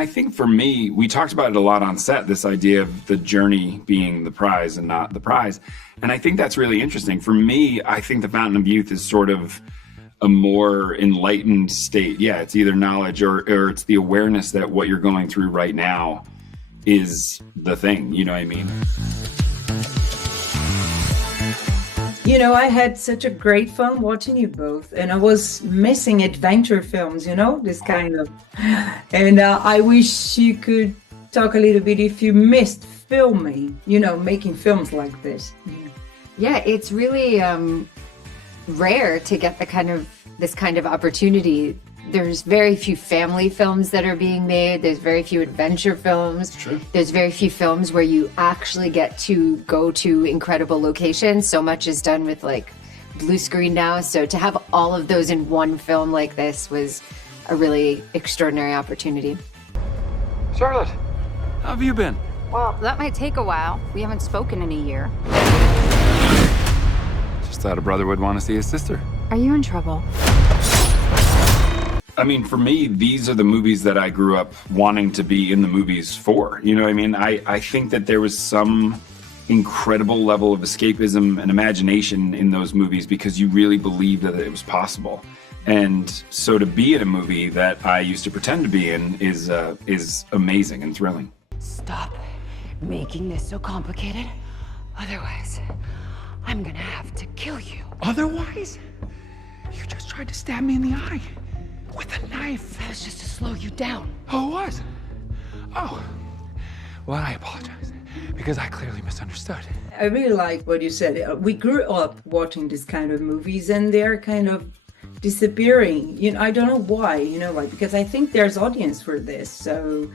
I think for me, we talked about it a lot on set, this idea of the journey being the prize and not the prize. And I think that's really interesting. For me, I think the Fountain of Youth is sort of a more enlightened state. Yeah, it's either knowledge or it's the awareness that what you're going through right now is the thing, you know what I mean? You know, I had such a great fun watching you both, and I was missing adventure films, you know, this kind of. And I wish you could talk a little bit if you missed filming, you know, making films like this. Yeah, it's really rare to get this kind of opportunity. There's very few family films that are being made. There's very few adventure films. True. There's very few films where you actually get to go to incredible locations. So much is done with like blue screen now. So to have all of those in one film like this was a really extraordinary opportunity. Charlotte, how have you been? Well, that might take a while. We haven't spoken in a year. Just thought a brother would want to see his sister. Are you in trouble? I mean, for me, these are the movies that I grew up wanting to be in the movies for. You know what I mean? I think that there was some incredible level of escapism and imagination in those movies because you really believed that it was possible. And so to be in a movie that I used to pretend to be in is amazing and thrilling. Stop making this so complicated. Otherwise, I'm gonna have to kill you. Otherwise? You just tried to stab me in the eye. With a knife. That was just to slow you down. Oh, it was? Oh. Well, I apologize. Because I clearly misunderstood. I really like what you said. We grew up watching this kind of movies and they're kind of disappearing. You know, I don't know why, you know, like, because I think there's audience for this. So,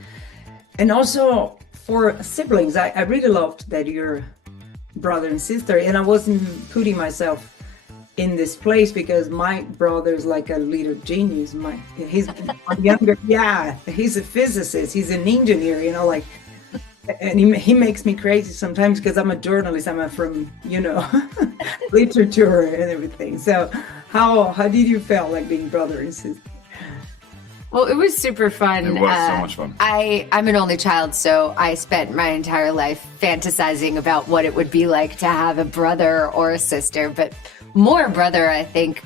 and also for siblings, I really loved that you're brother and sister, and I wasn't putting myself in this place because my brother's like a little genius. He's younger. Yeah, he's a physicist. He's an engineer, you know, like, and he makes me crazy sometimes because I'm a journalist. I'm from, you know, literature and everything. So how did you feel like being brother and sister? Well, it was super fun. It was so much fun. I'm an only child, so I spent my entire life fantasizing about what it would be like to have a brother or a sister, but more brother, I think,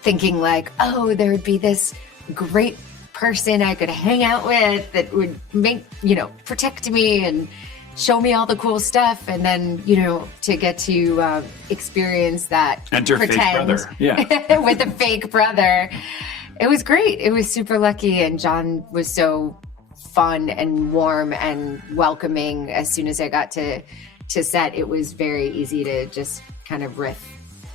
thinking like, oh, there would be this great person I could hang out with that would make, you know, protect me and show me all the cool stuff. And then, you know, to get to experience that. Enter fake brother. Yeah. With a fake brother. It was great. It was super lucky. And John was so fun and warm and welcoming. As soon as I got to set, it was very easy to just kind of riff.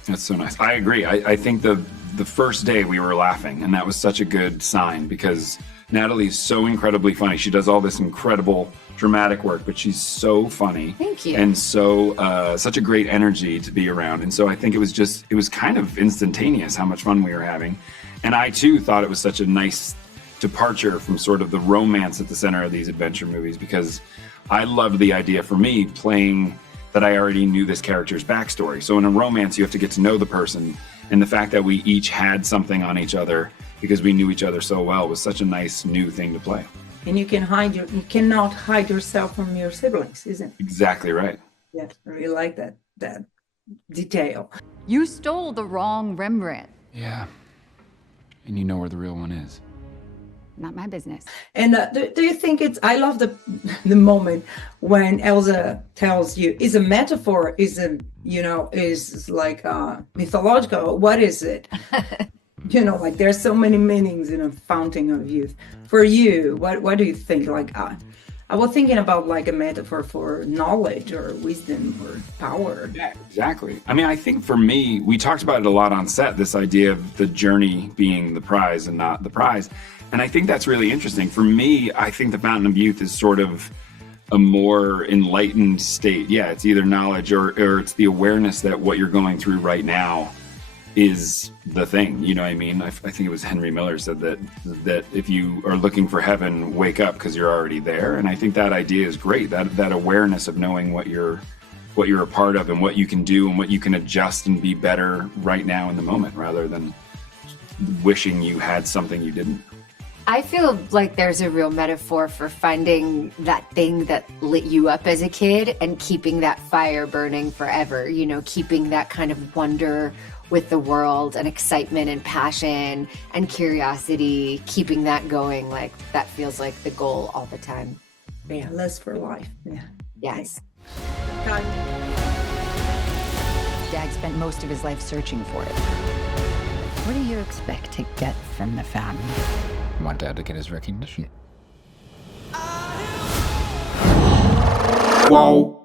That's so nice. I agree. I think the first day we were laughing, and that was such a good sign because Natalie's so incredibly funny. She does all this incredible dramatic work, but she's so funny. Thank you. And so such a great energy to be around. And so I think it was kind of instantaneous how much fun we were having. And I too thought it was such a nice departure from sort of the romance at the center of these adventure movies because I loved the idea for me playing that I already knew this character's backstory. So in a romance, you have to get to know the person. And the fact that we each had something on each other because we knew each other so well was such a nice new thing to play. And you cannot hide yourself from your siblings, isn't it? Exactly right. Yeah, I really like that detail. You stole the wrong Rembrandt. Yeah. And you know where the real one is. Not my business. And do you think I love the moment when Elsa tells you, is a metaphor, is like mythological, what is it? You know, like there's so many meanings in a Fountain of Youth. For you, what do you think? Like, I was thinking about like a metaphor for knowledge or wisdom or power. Yeah, exactly. I mean, I think for me, we talked about it a lot on set, this idea of the journey being the prize and not the prize. And I think that's really interesting. For me, I think the Fountain of Youth is sort of a more enlightened state. Yeah, it's either knowledge or it's the awareness that what you're going through right now is the thing. You know what I mean? I think it was Henry Miller said that if you are looking for heaven, wake up because you're already there. And I think that idea is great. That awareness of knowing what you're a part of and what you can do and what you can adjust and be better right now in the moment rather than wishing you had something you didn't. I feel like there's a real metaphor for finding that thing that lit you up as a kid and keeping that fire burning forever, you know, keeping that kind of wonder with the world and excitement and passion and curiosity, keeping that going. Like that feels like the goal all the time. Yeah, less for life. Yeah. Yes. Dad spent most of his life searching for it. What do you expect to get from the family? I want Dad to get his recognition. Whoa.